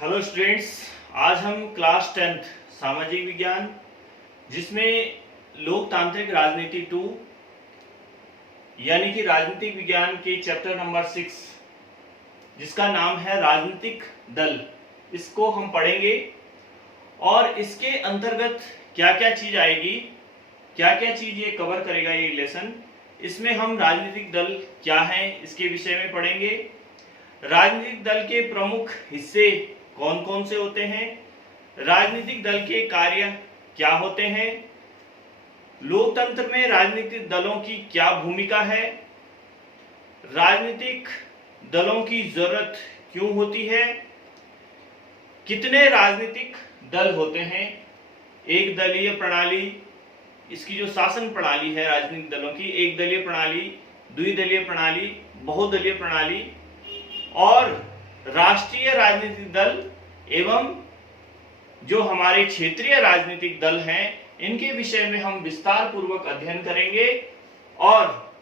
Hello students, आज हम class 10th सामाजिक विज्ञान जिसमें लोकतांत्रिक राजनीति 2 यानी कि राजनीतिक विज्ञान के चैप्टर नंबर 6 जिसका नाम है राजनीतिक दल, इसको हम पढ़ेंगे। और इसके अंतर्गत क्या क्या चीज आएगी, क्या क्या चीज ये कवर करेगा ये लेसन, इसमें हम राजनीतिक दल क्या है इसके विषय में पढ़ेंगे। राजनीतिक दल के प्रमुख हिस्से कौन कौन से होते हैं, राजनीतिक दल के कार्य क्या होते हैं, लोकतंत्र में राजनीतिक दलों की क्या भूमिका है, राजनीतिक दलों की जरूरत क्यों होती है, कितने राजनीतिक दल होते हैं, एक दलीय प्रणाली, इसकी जो शासन प्रणाली है राजनीतिक दलों की, एक दलीय प्रणाली, द्विदलीय प्रणाली, बहुदलीय प्रणाली, और राष्ट्रीय राजनीतिक दल एवं जो हमारे क्षेत्रीय राजनीतिक दल हैं, इनके विषय में हम विस्तार पूर्वक अध्ययन करेंगे। और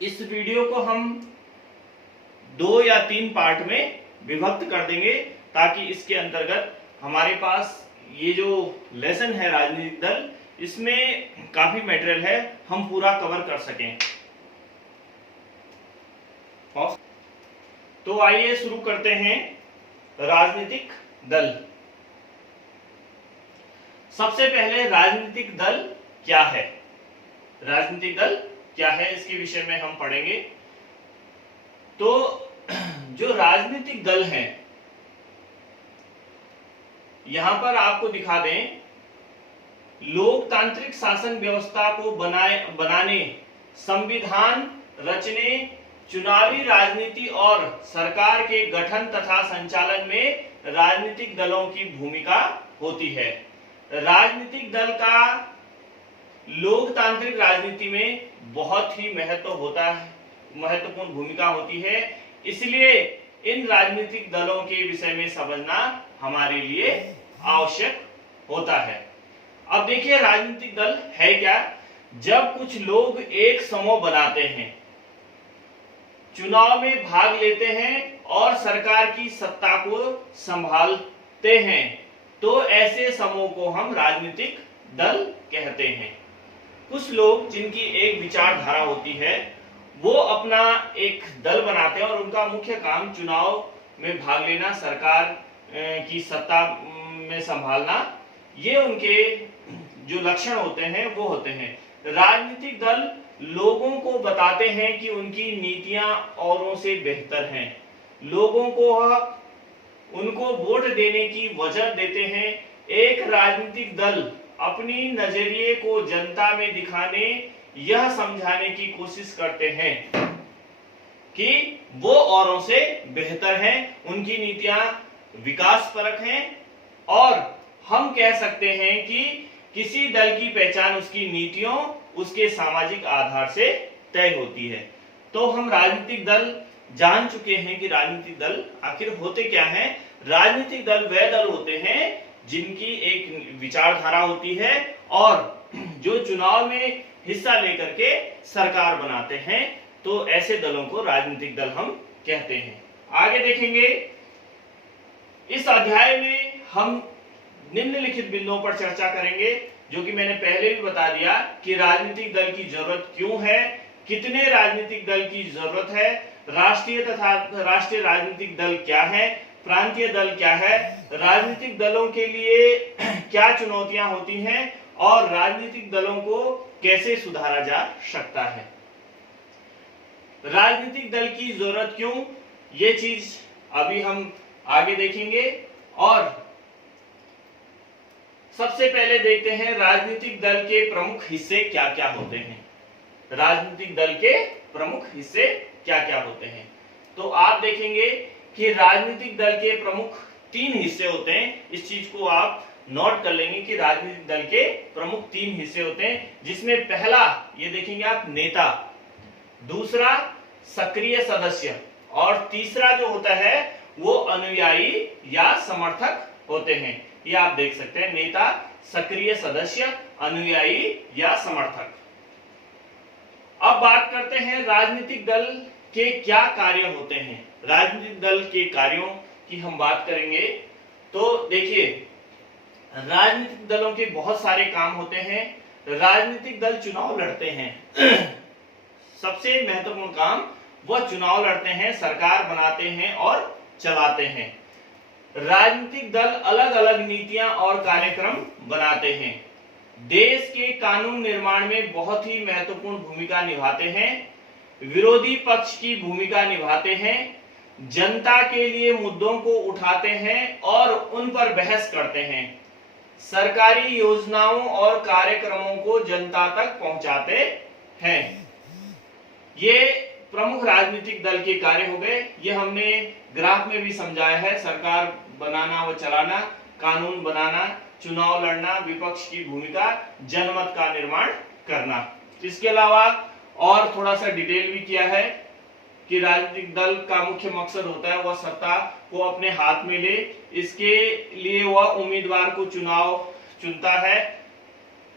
इस वीडियो को हम 2 या 3 पार्ट में विभक्त कर देंगे ताकि इसके अंतर्गत हमारे पास ये जो लेसन है राजनीतिक दल, इसमें काफी मटेरियल है, हम पूरा कवर कर सकें। तो आइए शुरू करते हैं। राजनीतिक दल, सबसे पहले राजनीतिक दल क्या है, राजनीतिक दल क्या है इसके विषय में हम पढ़ेंगे। तो जो राजनीतिक दल हैं, यहां पर आपको दिखा दें, लोकतांत्रिक शासन व्यवस्था को बनाने, संविधान रचने, चुनावी राजनीति और सरकार के गठन तथा संचालन में राजनीतिक दलों की भूमिका होती है। राजनीतिक दल का लोकतांत्रिक राजनीति में बहुत ही महत्वपूर्ण भूमिका होती है, इसलिए इन राजनीतिक दलों के विषय में समझना हमारे लिए आवश्यक होता है। अब देखिए, राजनीतिक दल है क्या। जब कुछ लोग एक समूह बनाते हैं, चुनाव में भाग लेते हैं और सरकार की सत्ता को संभालते हैं, तो ऐसे समूह को हम राजनीतिक दल कहते हैं। कुछ लोग जिनकी एक विचारधारा होती है, वो अपना एक दल बनाते हैं और उनका मुख्य काम चुनाव में भाग लेना, सरकार की सत्ता में संभालना, ये उनके जो लक्षण होते हैं वो होते हैं। राजनीतिक दल लोगों को बताते हैं कि उनकी नीतियां औरों से बेहतर हैं, लोगों को उनको वोट देने की वजह देते हैं। एक राजनीतिक दल अपनी नजरिए को जनता में दिखाने, यह समझाने की कोशिश करते हैं कि वो औरों से बेहतर हैं, उनकी नीतियां विकासपरक हैं, और हम कह सकते हैं कि किसी दल की पहचान उसकी नीतियों, उसके सामाजिक आधार से तय होती है। तो हम राजनीतिक दल जान चुके हैं कि राजनीतिक दल आखिर होते क्या हैं। राजनीतिक दल वह दल होते हैं जिनकी एक विचारधारा होती है और जो चुनाव में हिस्सा लेकर के सरकार बनाते हैं, तो ऐसे दलों को राजनीतिक दल हम कहते हैं। आगे देखेंगे, इस अध्याय में हम निम्नलिखित बिंदुओं पर चर्चा करेंगे, जो कि मैंने पहले भी बता दिया कि राजनीतिक दल की जरूरत क्यों है, कितने राजनीतिक दल की जरूरत है, राष्ट्रीय राजनीतिक दल क्या है, प्रांतीय दल क्या है, राजनीतिक दलों के लिए क्या चुनौतियां होती हैं, और राजनीतिक दलों को कैसे सुधारा जा सकता है। राजनीतिक दल की जरूरत क्यों, ये चीज अभी हम आगे देखेंगे। और सबसे पहले देखते हैं राजनीतिक दल के प्रमुख हिस्से क्या क्या होते हैं। राजनीतिक दल के प्रमुख हिस्से क्या क्या होते हैं, तो आप देखेंगे कि राजनीतिक दल के प्रमुख 3 हिस्से होते हैं। इस चीज को आप नोट कर लेंगे कि राजनीतिक दल के प्रमुख 3 हिस्से होते हैं, जिसमें पहला ये देखेंगे आप, नेता, दूसरा सक्रिय सदस्य, और तीसरा जो होता है वो अनुयायी या समर्थक होते हैं। ये आप देख सकते हैं, नेता, सक्रिय सदस्य, अनुयायी या समर्थक। अब बात करते हैं राजनीतिक दल के क्या कार्य होते हैं। राजनीतिक दल के कार्यों की हम बात करेंगे तो देखिए, राजनीतिक दलों के बहुत सारे काम होते हैं। राजनीतिक दल चुनाव लड़ते हैं। सबसे महत्वपूर्ण काम वह चुनाव लड़ते हैं, सरकार बनाते हैं और चलाते हैं। राजनीतिक दल अलग अलग नीतियां और कार्यक्रम बनाते हैं। देश के कानून निर्माण में बहुत ही महत्वपूर्ण भूमिका निभाते हैं। विरोधी पक्ष की भूमिका निभाते हैं। जनता के लिए मुद्दों को उठाते हैं और उन पर बहस करते हैं। सरकारी योजनाओं और कार्यक्रमों को जनता तक पहुंचाते हैं। ये प्रमुख राजनीतिक दल के कार्य हो गए। ये हमने ग्राफ में भी समझाया है। सरकार बनाना व चलाना, कानून बनाना, चुनाव लड़ना, विपक्ष की भूमिका, जनमत का निर्माण करना। इसके अलावा और थोड़ा सा डिटेल भी किया है कि राजनीतिक दल का मुख्य मकसद होता है वह सत्ता को अपने हाथ में ले। इसके लिए वह उम्मीदवार को चुनता है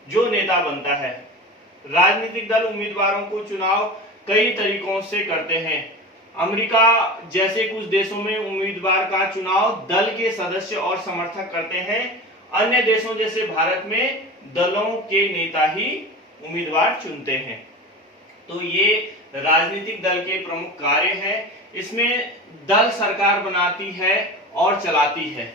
जो नेता बनता है। राजनीतिक दल उम्मीदवारों को चुनाव कई तरीकों से करते हैं। अमेरिका जैसे कुछ देशों में उम्मीदवार का चुनाव दल के सदस्य और समर्थक करते हैं। अन्य देशों जैसे भारत में दलों के नेता ही उम्मीदवार चुनते हैं। तो ये राजनीतिक दल के प्रमुख कार्य हैं। इसमें दल सरकार बनाती है और चलाती है।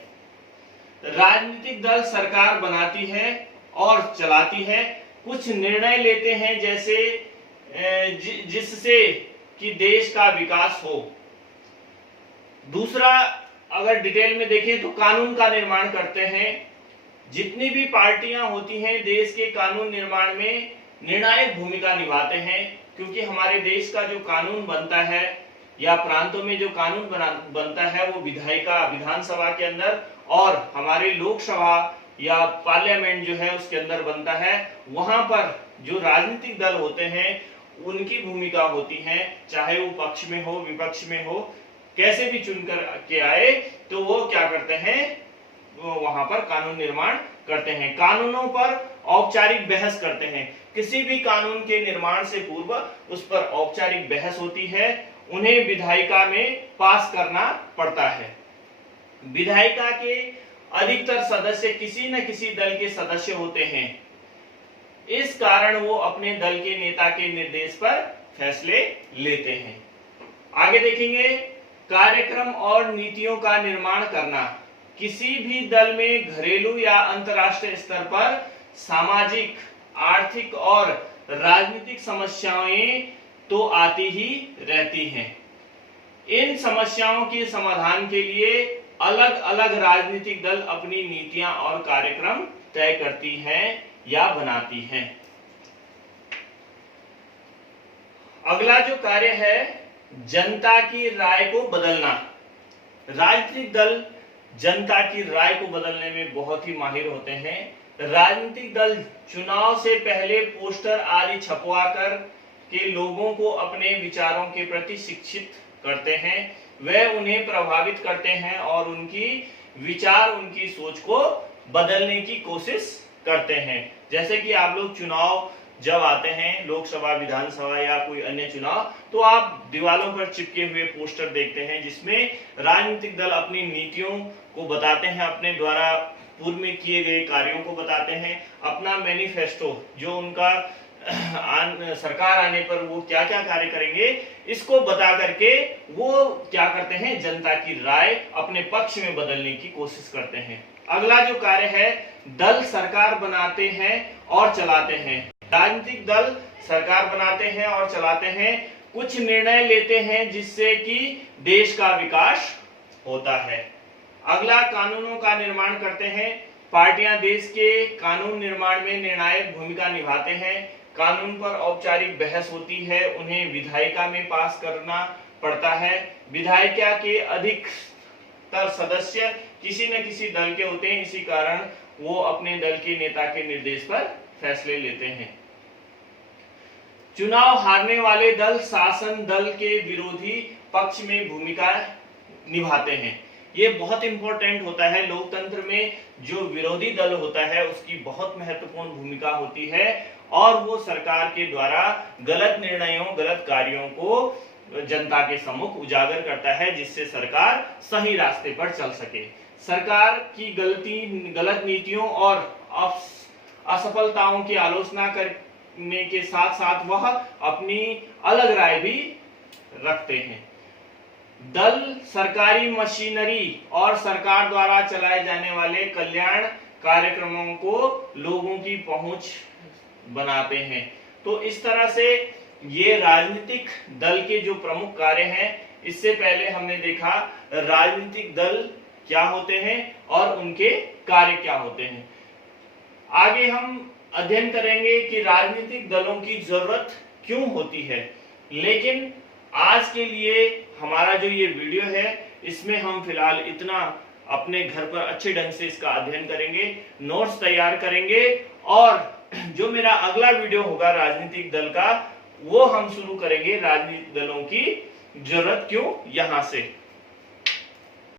राजनीतिक दल सरकार बनाती है और चलाती है, कुछ निर्णय लेते हैं जैसे जिससे कि देश का विकास हो। दूसरा, अगर डिटेल में देखें तो कानून का निर्माण करते हैं। जितनी भी पार्टियां होती हैं देश के कानून निर्माण में निर्णायक भूमिका निभाते हैं, क्योंकि हमारे देश का जो कानून बनता है या प्रांतों में जो कानून बनता है वो विधानसभा के अंदर और हमारे लोकसभा या पार्लियामेंट जो है उसके अंदर बनता है। वहां पर जो राजनीतिक दल होते हैं उनकी भूमिका होती है, चाहे वो पक्ष में हो विपक्ष में हो, कैसे भी चुनकर के आए तो वो क्या करते हैं, वो वहां पर कानून निर्माण करते हैं। कानूनों पर औपचारिक बहस करते हैं। किसी भी कानून के निर्माण से पूर्व उस पर औपचारिक बहस होती है। उन्हें विधायिका में पास करना पड़ता है। विधायिका के अधिकतर सदस्य किसी न किसी दल के सदस्य होते हैं। इस कारण वो अपने दल के नेता के निर्देश पर फैसले लेते हैं। आगे देखेंगे, कार्यक्रम और नीतियों का निर्माण करना। किसी भी दल में घरेलू या अंतर्राष्ट्रीय स्तर पर सामाजिक, आर्थिक और राजनीतिक समस्याएं तो आती ही रहती हैं। इन समस्याओं के समाधान के लिए अलग अलग राजनीतिक दल अपनी नीतियां और कार्यक्रम तय करती हैं या बनाती हैं। अगला जो कार्य है, जनता की राय को बदलना। राजनीतिक दल जनता की राय को बदलने में बहुत ही माहिर होते हैं। राजनीतिक दल चुनाव से पहले पोस्टर आदि छपवाकर के लोगों को अपने विचारों के प्रति शिक्षित करते हैं। वह उन्हें प्रभावित करते हैं और उनकी विचार, उनकी सोच को बदलने की कोशिश करते हैं। जैसे कि आप लोग चुनाव जब आते हैं, लोकसभा, विधानसभा या कोई अन्य चुनाव, तो आप दीवारों पर चिपके हुए पोस्टर देखते हैं जिसमें राजनीतिक दल अपनी नीतियों को बताते हैं, अपने द्वारा पूर्व में किए गए कार्यों को बताते हैं, अपना मैनिफेस्टो जो उनका सरकार आने पर वो क्या क्या कार्य करेंगे इसको बता करके वो क्या करते हैं, जनता की राय अपने पक्ष में बदलने की कोशिश करते हैं। अगला जो कार्य है, दल सरकार बनाते हैं और चलाते हैं। राजनीतिक दल सरकार बनाते हैं और चलाते हैं, कुछ निर्णय लेते हैं जिससे कि देश का विकास होता है। अगला, कानूनों का निर्माण करते हैं। पार्टियां देश के कानून निर्माण में निर्णायक भूमिका निभाते हैं। कानून पर औपचारिक बहस होती है, उन्हें विधायिका में पास करना पड़ता है। विधायिका के अधिकतर सदस्य किसी न किसी दल के होते हैं, इसी कारण वो अपने दल के नेता के निर्देश पर फैसले लेते हैं। चुनाव हारने वाले दल शासन दल के विरोधी पक्ष में भूमिका निभाते हैं। ये बहुत इंपॉर्टेंट होता है। लोकतंत्र में जो विरोधी दल होता है उसकी बहुत महत्वपूर्ण भूमिका होती है और वो सरकार के द्वारा गलत निर्णयों, गलत कार्यों को जनता के सम्मुख उजागर करता है, जिससे सरकार सही रास्ते पर चल सके। सरकार की गलत नीतियों और असफलताओं की आलोचना करने के साथ साथ वह अपनी अलग राय भी रखते हैं। दल सरकारी मशीनरी और सरकार द्वारा चलाए जाने वाले कल्याण कार्यक्रमों को लोगों की पहुंच बनाते हैं। तो इस तरह से ये राजनीतिक दल के जो प्रमुख कार्य हैं, इससे पहले हमने देखा राजनीतिक दल क्या होते हैं और उनके कार्य क्या होते हैं। आगे हम अध्ययन करेंगे कि राजनीतिक दलों की जरूरत क्यों होती है। लेकिन आज के लिए हमारा जो ये वीडियो है, इसमें हम फिलहाल इतना अपने घर पर अच्छे ढंग से इसका अध्ययन करेंगे, नोट्स तैयार करेंगे, और जो मेरा अगला वीडियो होगा राजनीतिक दल का, वो हम शुरू करेंगे राजनीतिक दलों की जरूरत क्यों, यहां से।